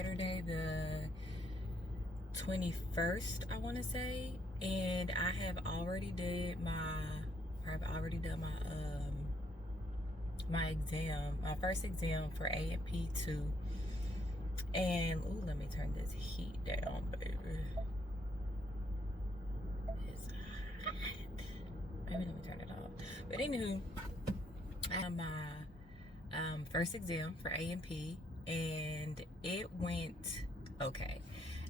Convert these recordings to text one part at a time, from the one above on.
Saturday the 21st, I want to say, and I've already done my exam, my first exam for A&P2. And let me turn this heat down, baby. It's hot. Maybe let me turn it off. But anywho, I have my first exam for A&P, and it went okay.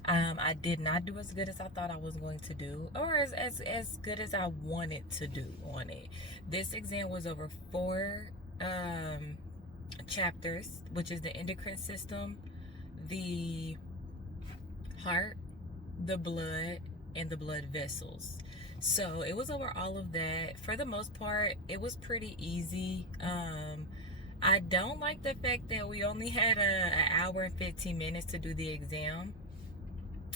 I did not do as good as I thought I was going to do, or as good as I wanted to do on it. This exam was over 4 chapters, which is the endocrine system, the heart, the blood, and the blood vessels. So it was over all of that. For the most part, it was pretty easy. I don't like the fact that we only had an hour and 15 minutes to do the exam.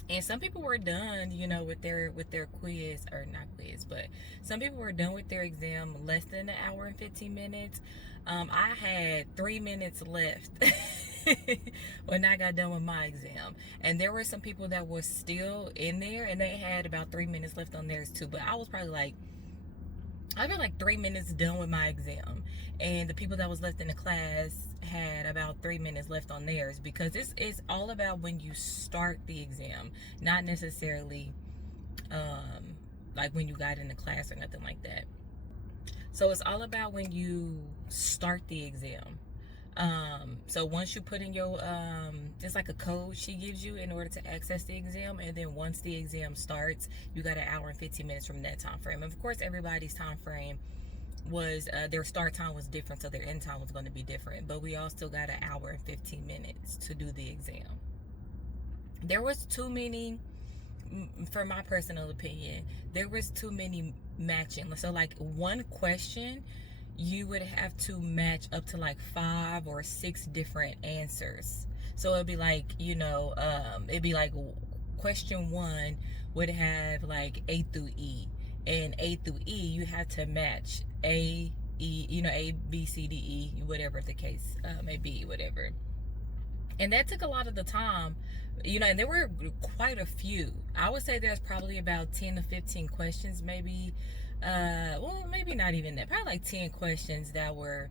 And some people were done, with their quiz, or not quiz, but some people were done with their exam less than an hour and 15 minutes. I had 3 minutes left when I got done with my exam. And there were some people that were still in there, and they had about 3 minutes left on theirs too. But I was probably I feel like 3 minutes done with my exam, and the people that was left in the class had about 3 minutes left on theirs, because it's all about when you start the exam, not necessarily like when you got in the class or nothing like that. So it's all about when you start the exam. So once you put in your it's like a code she gives you in order to access the exam, and then once the exam starts, you got an hour and 15 minutes from that time frame. And of course, everybody's time frame was their start time was different, so their end time was going to be different, but we all still got an hour and 15 minutes to do the exam. There was too many, for my personal opinion, there was too many matching. So like one question, you would have to match up to like 5 or 6 different answers. So it'd be like, it'd be like question 1 would have like A through E, and A through E you had to match A, E, A, B, C, D, E, whatever the case may be, whatever. And that took a lot of the time, and there were quite a few. I would say there's probably about 10 to 15 questions, maybe. Maybe not even that. Probably like 10 questions that were,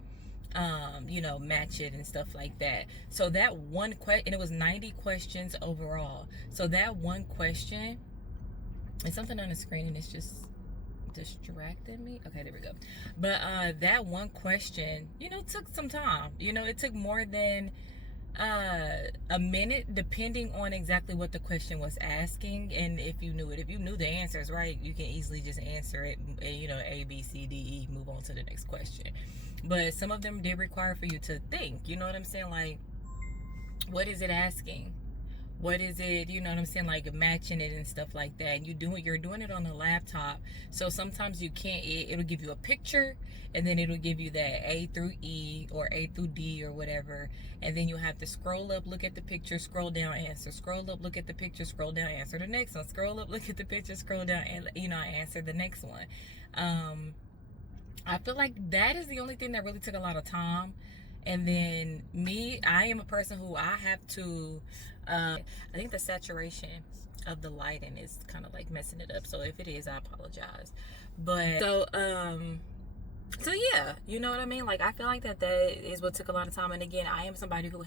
match it and stuff like that. So that one question, and it was 90 questions overall. So that one question, and something on the screen, and it's just distracted me. Okay, there we go. But that one question, took some time. It took more than a minute, depending on exactly what the question was asking, and if you knew the answers, right, you can easily just answer it, A, B, C, D, E, move on to the next question. But some of them did require for you to think, you know what I'm saying, like, what is it asking? What is it, like matching it and stuff like that. And you're doing it on a laptop, so sometimes you can't, it'll give you a picture, and then it'll give you that A through E or A through D or whatever, and then you have to scroll up, look at the picture, scroll down, answer, scroll up, look at the picture, scroll down, answer the next one, scroll up, look at the picture, scroll down, and answer the next one. I feel like that is the only thing that really took a lot of time. And then I am a person who I have to, I think the saturation of the lighting is kind of like messing it up. So if it is, I apologize. But so yeah, you know what I mean? Like, I feel like that is what took a lot of time. And again, I am somebody who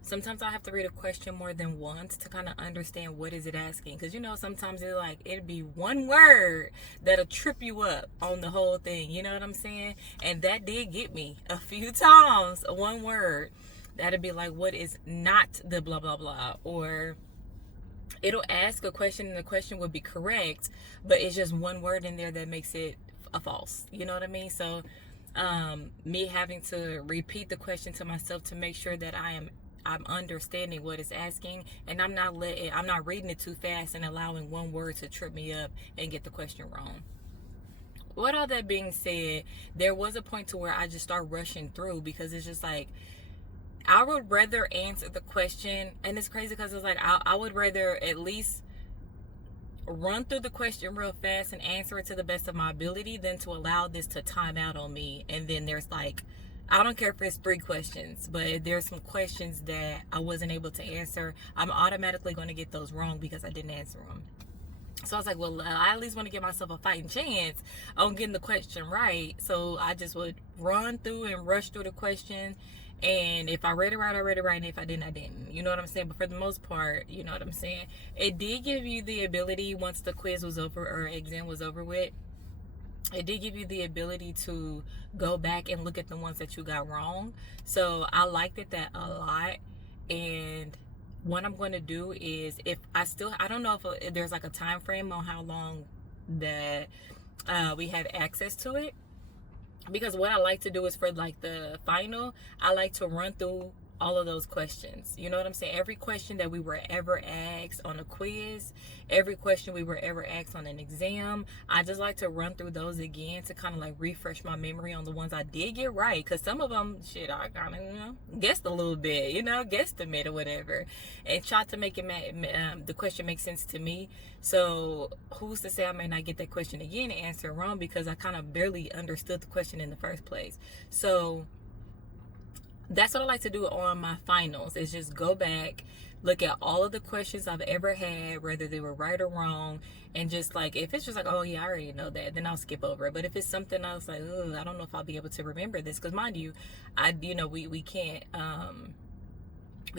sometimes I have to read a question more than once to kind of understand what is it asking. Because, sometimes it'd be one word that'll trip you up on the whole thing. You know what I'm saying? And that did get me a few times. One word that'd be like, what is not the blah, blah, blah. Or it'll ask a question and the question would be correct, but it's just one word in there that makes it a false. You know what I mean? So me having to repeat the question to myself to make sure that I'm understanding what it's asking, and I'm not reading it too fast and allowing one word to trip me up and get the question wrong. With all that being said, there was a point to where I just start rushing through, because it's just like, I would rather answer the question, and it's crazy because it's like, I would rather at least run through the question real fast and answer it to the best of my ability than to allow this to time out on me, and then there's like I don't care if it's 3 questions, but there's some questions that I wasn't able to answer. I'm automatically going to get those wrong because I didn't answer them. So I was like, well, I at least want to give myself a fighting chance on getting the question right. So I just would run through and rush through the question. And if I read it right, I read it right. And if I didn't, I didn't. You know what I'm saying? But for the most part, you know what I'm saying? It did give you the ability, once the quiz was over or exam was over with, it did give you the ability to go back and look at the ones that you got wrong. So I liked it that a lot. And what I'm going to do is, if I don't know if there's like a time frame on how long that we have access to it, because what I like to do is for like the final, I like to run through all of those questions. You know what I'm saying? Every question that we were ever asked on a quiz, every question we were ever asked on an exam, I just like to run through those again to kind of like refresh my memory on the ones I did get right. Because some of them, shit, I kind of, guessed a little bit, guesstimate or whatever, and try to make it the question make sense to me. So who's to say I may not get that question again and answer it wrong because I kind of barely understood the question in the first place. So that's what I like to do on my finals, is just go back, look at all of the questions I've ever had, whether they were right or wrong, and just like, if it's just like, oh yeah, I already know that, then I'll skip over it. But if it's something else like, oh, I don't know if I'll be able to remember this, because mind you, we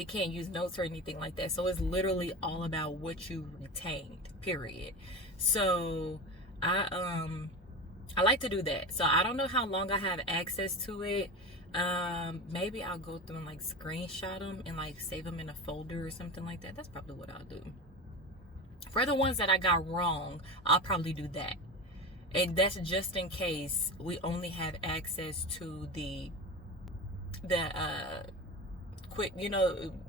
can't use notes or anything like that. So it's literally all about what you retained, period. So I like to do that. So I don't know how long I have access to it. Maybe I'll go through and like screenshot them and like save them in a folder or something like that. That's probably what I'll do. For the ones that I got wrong, I'll probably do that. And that's just in case we only have access to the quick,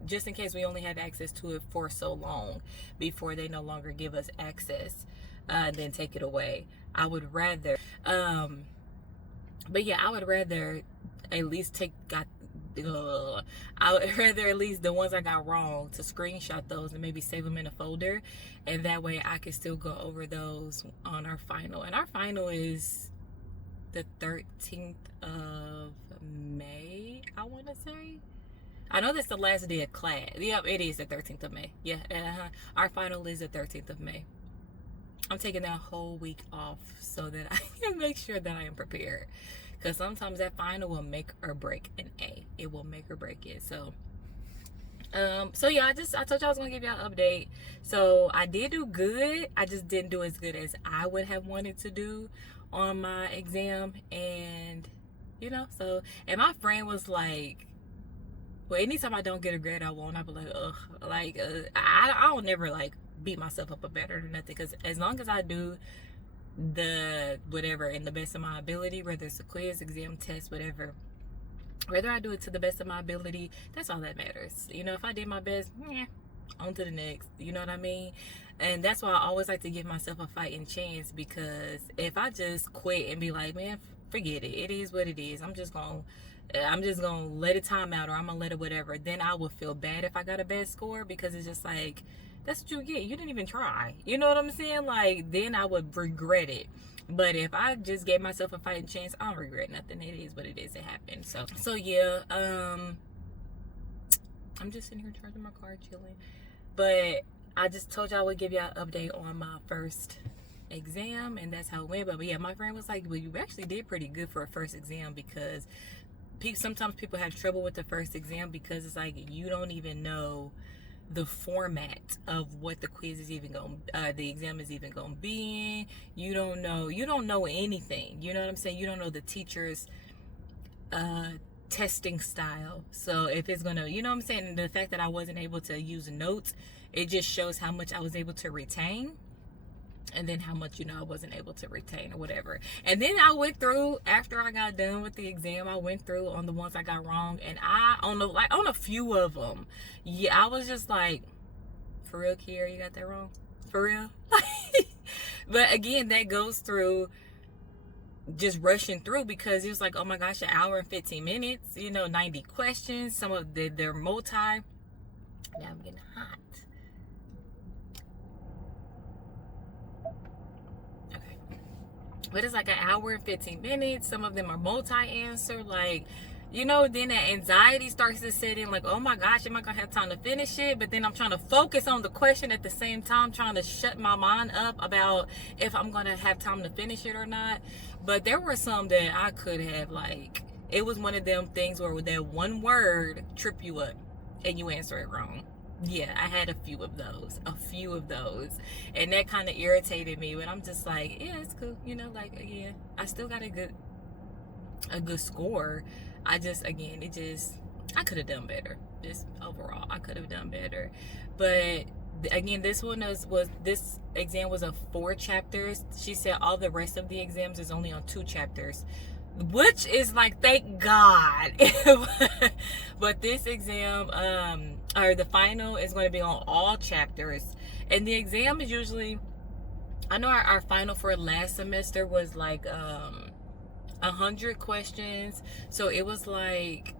just in case we only have access to it for so long before they no longer give us access, then take it away. I would rather but yeah, I would rather at least I would rather at least the ones I got wrong to screenshot those and maybe save them in a folder, and that way I can still go over those on our final. And our final is the 13th of May, I want to say. I know that's the last day of class. Yep, it is the 13th of May. Yeah, our final is the 13th of May. I'm taking that whole week off so that I can make sure that I am prepared. Because sometimes that final will make or break an A. It will make or break it. So yeah, I told you I was going to give y'all an update. So I did do good. I just didn't do as good as I would have wanted to do on my exam. And, and my friend was like, well, anytime I don't get a grade I want, I'll be like, ugh. Like, I don't never, like, beat myself up or better or nothing. Because as long as I do the whatever in the best of my ability, whether it's a quiz, exam, test, whatever, whether I do it to the best of my ability, that's all that matters. If I did my best, on to the next. You know what I mean? And that's why I always like to give myself a fighting chance, because if I just quit and be like, man, forget it, it is what it is, I'm just gonna let it time out, or I'm gonna let it whatever, then I would feel bad if I got a bad score, because it's just like, that's what you get. You didn't even try. You know what I'm saying? Like, then I would regret it. But if I just gave myself a fighting chance, I don't regret nothing. It is what it is. It happened. So yeah. I'm just sitting here charging my car, chilling. But I just told y'all I would give y'all an update on my first exam, and that's how it went. But yeah, my friend was like, well, you actually did pretty good for a first exam, because sometimes people have trouble with the first exam because it's like you don't even know the format of what the quiz is even the exam is even gonna be in. You don't know anything. You know what I'm saying? You don't know the teacher's testing style. So if it's gonna, you know what I'm saying? The fact that I wasn't able to use notes, it just shows how much I was able to retain, and then how much I wasn't able to retain or whatever. And then I went through, after I got done with the exam, I went through on the ones I got wrong, and on a few of them, yeah, I was just like, for real, Kiera, you got that wrong? For real? But again, that goes through just rushing through, because it was like, oh my gosh, an hour and 15 minutes, 90 questions, some of they're multi. Now I'm getting hot. But it's like an hour and 15 minutes. Some of them are multi-answer. Like, you know, then that anxiety starts to set in, like, oh my gosh, am I gonna have time to finish it? But then I'm trying to focus on the question at the same time, trying to shut my mind up about if I'm gonna have time to finish it or not. But there were some that I could have, like, it was one of them things where that one word trip you up and you answer it wrong. Yeah, I had a few of those, and that kind of irritated me. But I'm just like, yeah, it's cool, you know, like, yeah, I still got a good score. I just, again, I could have done better. Just overall, I could have done better. But again, this one was this exam was of 4 chapters. She said all the rest of the exams is only on 2 chapters, which is like, thank God. But this exam, or the final, is going to be on all chapters, and the exam is usually, I know our final for last semester was like 100 questions. So it was like,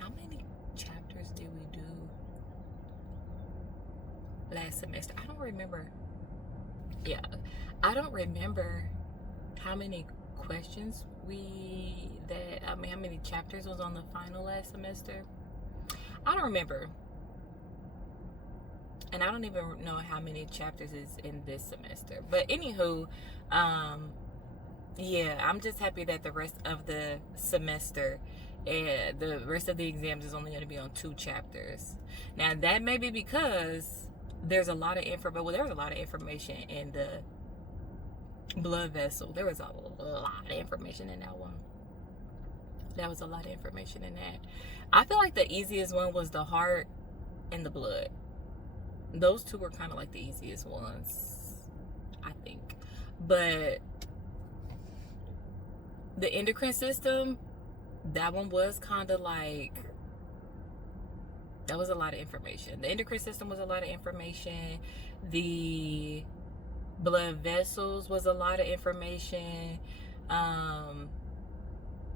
how many chapters did we do last semester? I don't remember. Yeah, I don't remember how many questions how many chapters was on the final last semester. I don't remember. And I don't even know how many chapters is in this semester. But anywho, yeah, I'm just happy that the rest of the semester and the rest of the exams is only going to be on 2 chapters. Now, that may be because there's a lot of information. Well, there was a lot of information in the blood vessel. There was a lot of information in that one. That was a lot of information in that. I feel like the easiest one was the heart and the blood. Those 2 were kind of like the easiest ones, I think. But the endocrine system, that one was kind of like, that was a lot of information. The endocrine system was a lot of information. The blood vessels was a lot of information.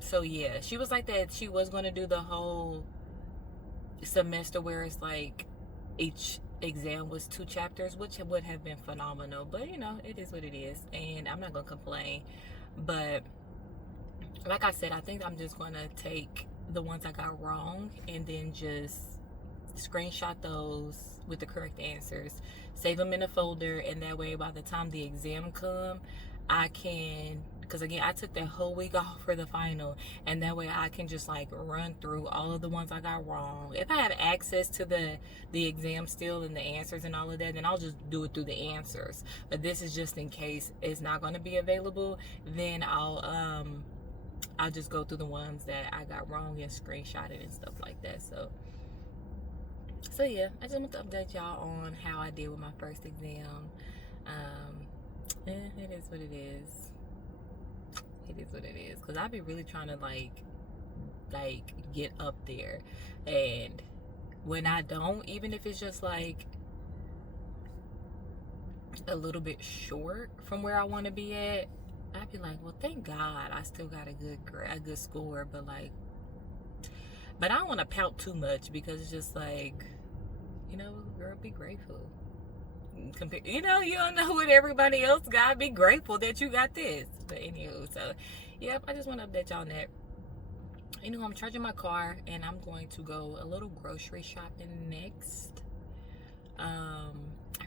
So yeah, she was like that. She was going to do the whole semester where it's like each exam was 2 chapters, which would have been phenomenal. But you know, it is what it is, and I'm not going to complain. But like I said, I think I'm just going to take the ones I got wrong and then just screenshot those with the correct answers, save them in a folder, and that way by the time the exam come, I can, because again, I took that whole week off for the final, and that way I can just like run through all of the ones I got wrong. If I have access to the exam still and the answers and all of that, then I'll just do it through the answers. But this is just in case it's not going to be available, then I'll just go through the ones that I got wrong and screenshot it and stuff like that. So yeah, I just want to update y'all on how I did with my first exam. It is what it is. It is what it is. Cause I be really trying to like get up there, and when I don't, even if it's just like a little bit short from where I want to be at, I'd be like, well, thank God I still got a good score. But I don't want to pout too much, because it's just like, you know, girl, be grateful. You know, you don't know what everybody else got. Be grateful that you got this. But anywho, so yep, I just want to update y'all on that. You know, I'm charging my car, and I'm going to go a little grocery shopping next. I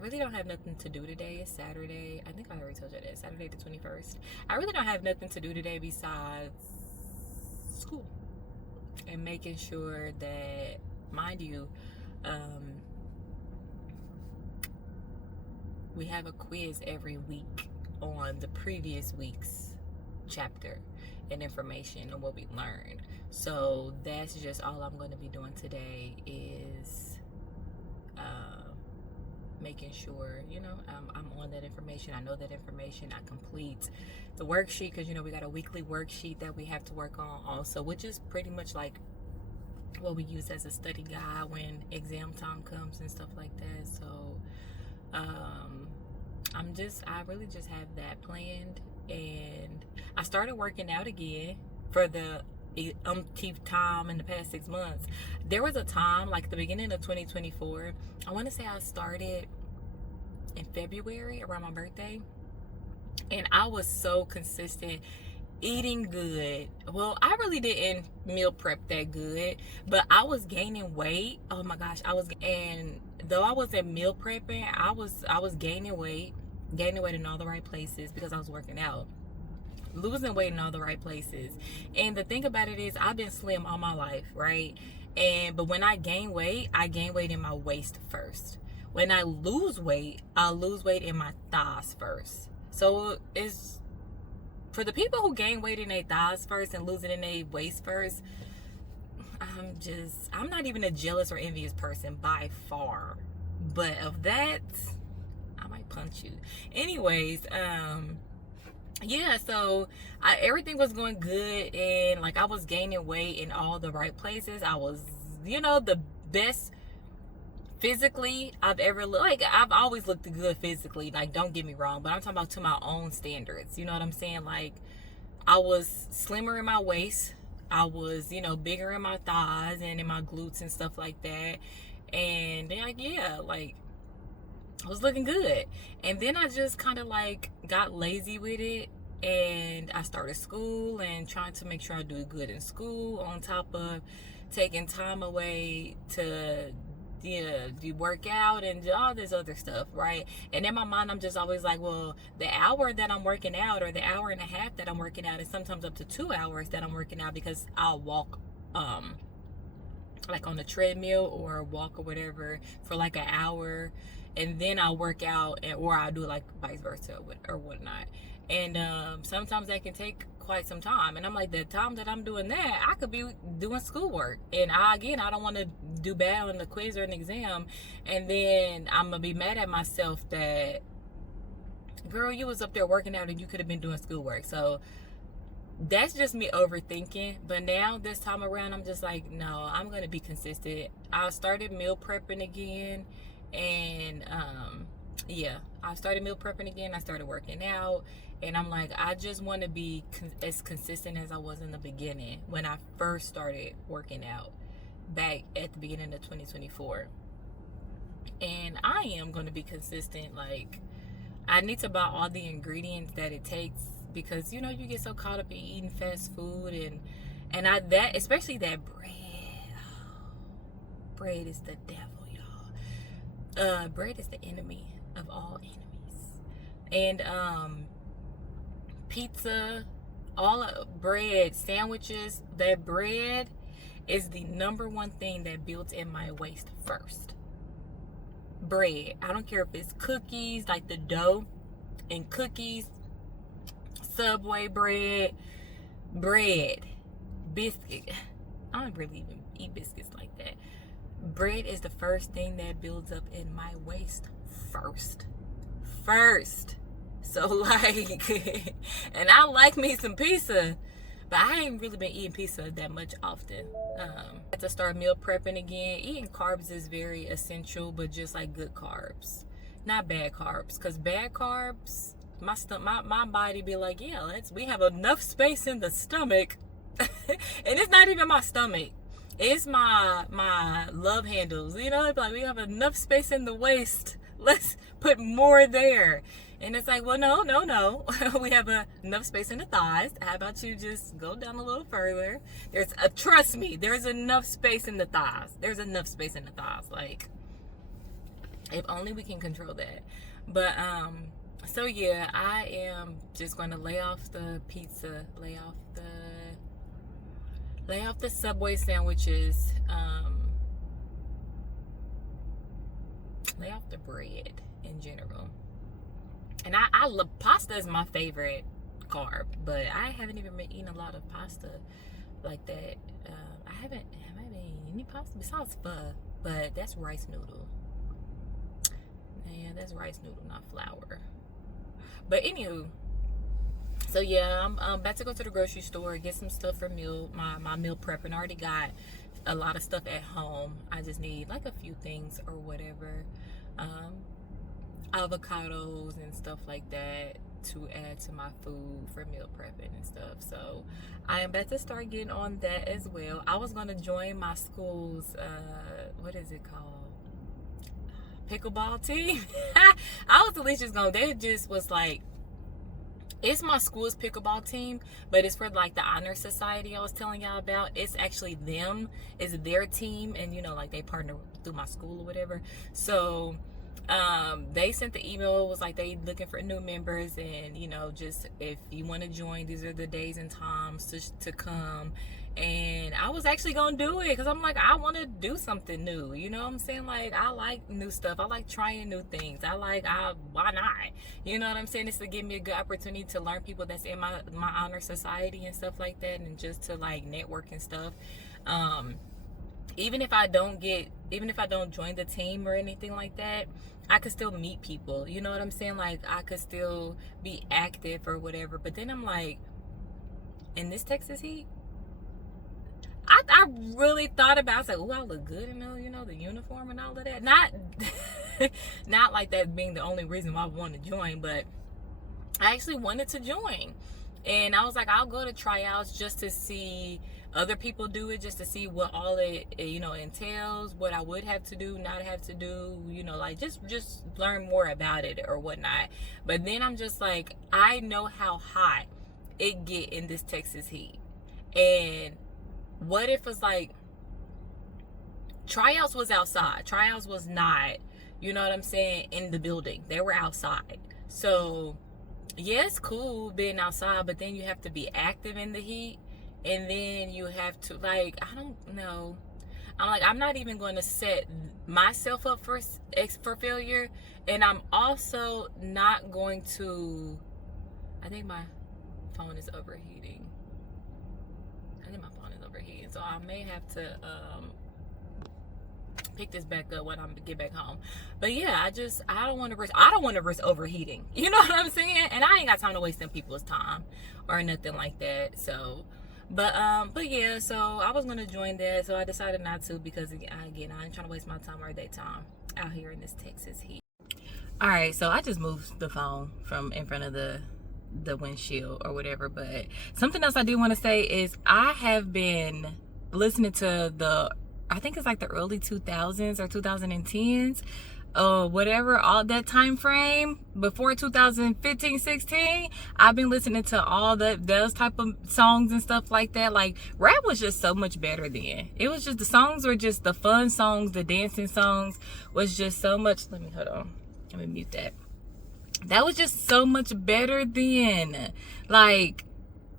really don't have nothing to do today. It's Saturday. I think I already told you that. Saturday the 21st. I really don't have nothing to do today besides school and making sure that, mind you, we have a quiz every week on the previous week's chapter and information on what we learned. So that's just all I'm going to be doing today, is making sure, you know, I'm on that information. I know that information. I complete the worksheet, because, you know, we got a weekly worksheet that we have to work on also, which is pretty much like what we use as a study guide when exam time comes and stuff like that. So I really just have that planned, and I started working out again for the umpteenth time in the past 6 months. There was a time, like the beginning of 2024, I want to say I started in February around my birthday, and I was so consistent eating good. Well, I really didn't meal prep that good, but I was gaining weight. Oh my gosh, and though I wasn't meal prepping, I was gaining weight in all the right places because I was working out, losing weight in all the right places. And the thing about it is, I've been slim all my life, right? But when I gain weight in my waist first. When I lose weight in my thighs first. So it's for the people who gain weight in their thighs first and lose it in their waist first. I'm not even a jealous or envious person by far. But of that, I might punch you. Anyways, yeah, so everything was going good, and like I was gaining weight in all the right places. I was, the best physically I've ever looked. Like, I've always looked good physically, like, don't get me wrong, but I'm talking about to my own standards. You know what I'm saying? Like, I was slimmer in my waist. I was, bigger in my thighs and in my glutes and stuff like that. And they're like, yeah, like, I was looking good. And then I just kind of like got lazy with it, and I started school and trying to make sure I do good in school on top of taking time away to do work out and all this other stuff, right? And in my mind, I'm just always like, well, the hour that I'm working out, or the hour and a half that I'm working out, is sometimes up to 2 hours that I'm working out, because I'll walk like on the treadmill or walk or whatever for like an hour, and then I'll work out, or I'll do like vice versa or whatnot. And sometimes that can take quite some time, and I'm like, the time that I'm doing that, I could be doing schoolwork, and I don't want to do bad on the quiz or an exam, and then I'm gonna be mad at myself that, girl, you was up there working out and you could have been doing schoolwork. So that's just me overthinking. But now this time around, I'm just like, no, I'm gonna be consistent. I started meal prepping again, and I started meal prepping again. I started working out, and I'm like, I just want to be as consistent as I was in the beginning when I first started working out back at the beginning of 2024. And I am going to be consistent. Like, I need to buy all the ingredients that it takes, because you get so caught up in eating fast food, and that, especially that bread. Bread is the devil, y'all. Bread is the enemy of all enemies. And pizza, bread, sandwiches, that bread is the number one thing that builds in my waist first. Bread. I don't care if it's cookies, like the dough and cookies, Subway bread, biscuit. I don't really even eat biscuits like that. Bread is the first thing that builds up in my waist first. So like, and I like me some pizza, but I ain't really been eating pizza that much often. I have to start meal prepping again. Eating carbs is very essential, but just like good carbs, not bad carbs. Cause bad carbs, my body be like, yeah, we have enough space in the stomach, and it's not even my stomach. It's my love handles. It's like, we have enough space in the waist. Let's put more there. And it's like, well, no. We have enough space in the thighs. How about you just go down a little further? Trust me, there's enough space in the thighs. Like, if only we can control that. But, so yeah, I am just going to lay off the pizza, lay off the Subway sandwiches, lay off the bread in general. And I love pasta. Is my favorite carb, but I haven't even been eating a lot of pasta like that. I haven't eaten any pasta besides pho, but that's rice noodle. Yeah, that's rice noodle, not flour. But anywho, so yeah, I'm about to go to the grocery store, get some stuff for my meal prep, and I already got a lot of stuff at home. I just need like a few things or whatever. Avocados and stuff like that to add to my food for meal prepping and stuff. So I am about to start getting on that as well. I was going to join my school's what is it called, pickleball team. I was at least just going, they just was like, It's my school's pickleball team, but it's for like the honor society I was telling y'all about. It's actually them, it's their team, and you know, like they partner through my school or whatever. So they sent the email, was like they looking for new members, and you know, just if you want to join, these are the days and times to come. And I was actually gonna do it because I'm like, I want to do something new, you know what I'm saying? Like, I like new stuff, I like trying new things, why not, you know what I'm saying? It's to give me a good opportunity to learn people that's in my honor society and stuff like that, and just to like network and stuff. Even if I don't join the team or anything like that, I could still meet people, you know what I'm saying? Like, I could still be active or whatever. But then I'm like, in this Texas heat, I really thought about it. I was like, oh, I look good in the uniform and all of that. Not like that being the only reason why I want to join, but I actually wanted to join. And I was like, I'll go to tryouts just to see other people do it, just to see what all it entails, what I would have to do, not have to do, like just learn more about it or whatnot. But then I'm just like, I know how hot it get in this Texas heat. And what if it's like tryouts was outside? Tryouts was not, you know what I'm saying, in the building. They were outside. So yeah, it's cool being outside, but then you have to be active in the heat, and then you have to, like, I don't know. I'm not even going to set myself up for failure, and I'm also not going to. I think my phone is overheating. So I may have to pick this back up when I get back home. But yeah, I don't want to risk overheating. You know what I'm saying? And I ain't got time to waste them people's time or nothing like that. So, but yeah, so I was gonna join that, so I decided not to, because again, I ain't trying to waste my time or their time out here in this Texas heat. All right, so I just moved the phone from in front of the windshield or whatever. But something else I do want to say is I have been listening to I think it's like the early 2000s or 2010s, whatever, all that time frame before 2015, 16. I've been listening to all those type of songs and stuff like that. Like, rap was just so much better then. It was just, the songs were just, the fun songs, the dancing songs was just so much. Let me mute that. That was just so much better then. Like,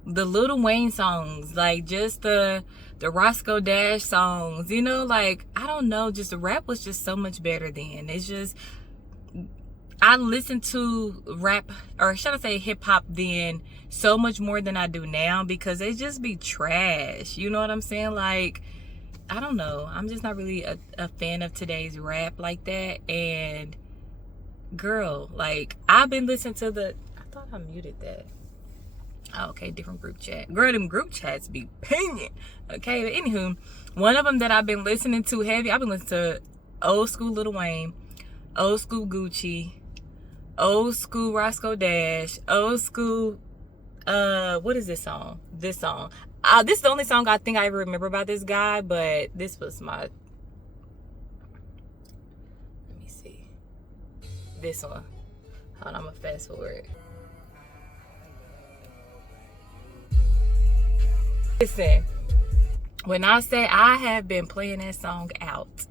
the Lil Wayne songs, like just the Roscoe Dash songs, like, I don't know, just the rap was just so much better then. It's just, I listened to rap, or should I say hip hop, then so much more than I do now, because they just be trash. You know what I'm saying? Like, I don't know. I'm just not really a fan of today's rap like that. And girl, like, I've been listening to I thought I muted that. Oh, okay, different group chat. Girl, them group chats be pinging. Okay, but anywho, one of them that I've been listening to heavy, I've been listening to old school Lil Wayne, old school Gucci, old school Roscoe Dash, old school, what is this song? This song. This is the only song I think I ever remember about this guy, but this was my, let me see. This one. Hold on, I'm gonna fast forward. Listen, when I say I have been playing that song out,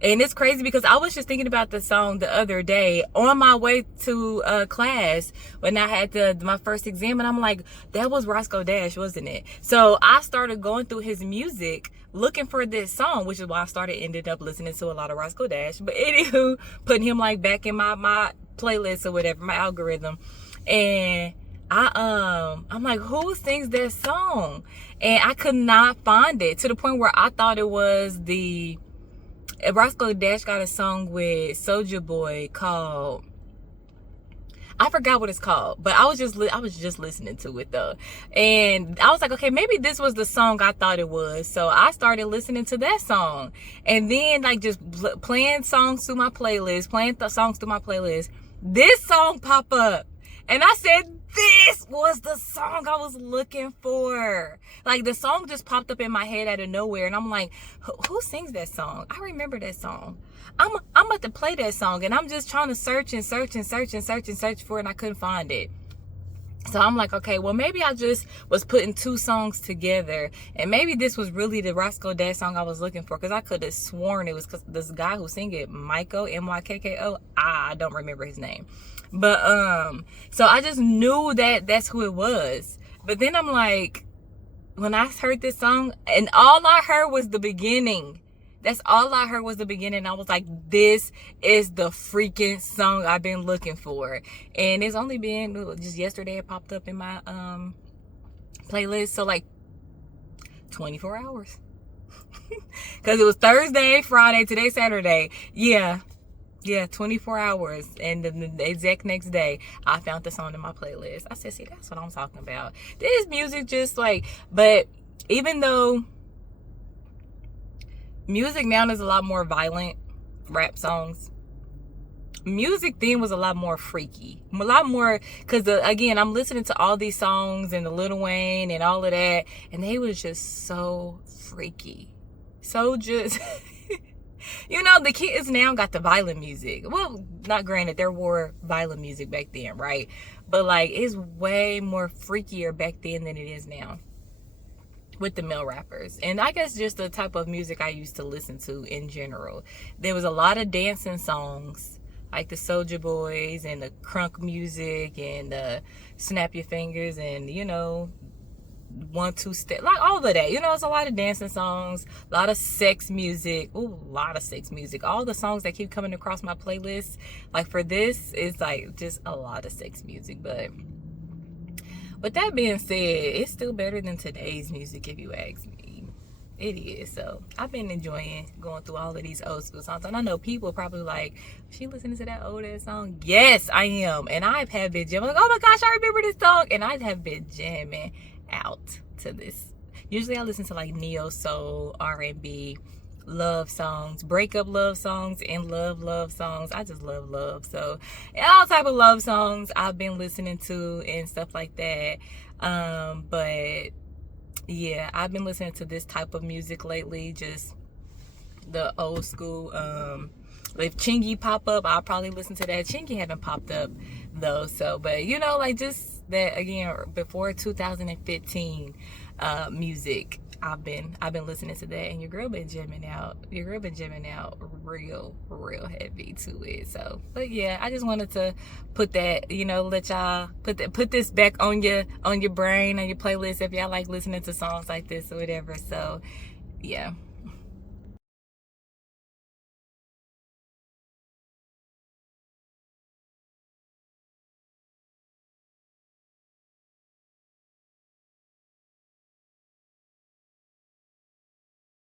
and it's crazy because I was just thinking about the song the other day on my way to class when I had my first exam, and I'm like, that was Roscoe Dash, wasn't it? So I started going through his music looking for this song, which is why I ended up listening to a lot of Roscoe Dash. But anywho, putting him like back in my playlist or whatever, my algorithm, and I'm like, who sings that song? And I could not find it, to the point where I thought it was Roscoe Dash got a song with Soulja Boy called, I forgot what it's called, but I was just listening to it though, and I was like, okay, maybe this was the song I thought it was. So I started listening to that song, and then like just playing songs through my playlist, this song pop up, and I said, this was the song I was looking for. Like, the song just popped up in my head out of nowhere, and I'm like, who sings that song? I remember that song. I'm about to play that song, and I'm just trying to search for it, and I couldn't find it. So I'm like, okay, well, maybe I just was putting two songs together. And maybe this was really the Roscoe Dash song I was looking for. Because I could have sworn it was because this guy who sang it, Myko, M-Y-K-K-O. I don't remember his name. But, so I just knew that that's who it was. But then I'm like, when I heard this song, and all I heard was the beginning. That's all I heard was the beginning. I was like, this is the freaking song I've been looking for. And it's only been just yesterday it popped up in my playlist. So like 24 hours. Because it was Thursday, Friday, today, Saturday. Yeah, 24 hours. And the exact next day, I found the song in my playlist. I said, see, that's what I'm talking about. This music just like, but even though music now is a lot more violent, rap songs, music then was a lot more freaky, a lot more, because again, I'm listening to all these songs and the Lil Wayne and all of that, and they was just so freaky, so just you know, the kids now got the violent music. Well, not granted, there were violent music back then, right? But like, it's way more freakier back then than it is now with the male rappers. And I guess just the type of music I used to listen to in general. There was a lot of dancing songs, like the Soulja Boys and the crunk music and the snap your fingers and, you know, 1-2 step, like all of that. You know, it's a lot of dancing songs, a lot of sex music. Ooh, a lot of sex music. All the songs that keep coming across my playlist, like for this, is like just a lot of sex music. But with that being said, it's still better than today's music, if you ask me. It is. So I've been enjoying going through all of these old school songs. And I know people probably like, she listening to that old ass song? Yes, I am. And I have been jamming. Like, oh my gosh, I remember this song. And I have been jamming out to this. Usually I listen to like neo soul, R&B, love songs, breakup love songs, and love songs. I just love. So all type of love songs I've been listening to and stuff like that. But yeah, I've been listening to this type of music lately, just the old school. If Chingy pop up, I'll probably listen to that. Chingy haven't popped up though, so but you know, like just that again before 2015 music. I've been listening to that, and your girl been jamming out. Your girl been jamming out real heavy to it. So, but yeah, I just wanted to put that, you know, let y'all put this back on your brain, on your playlist if y'all like listening to songs like this or whatever. So, yeah.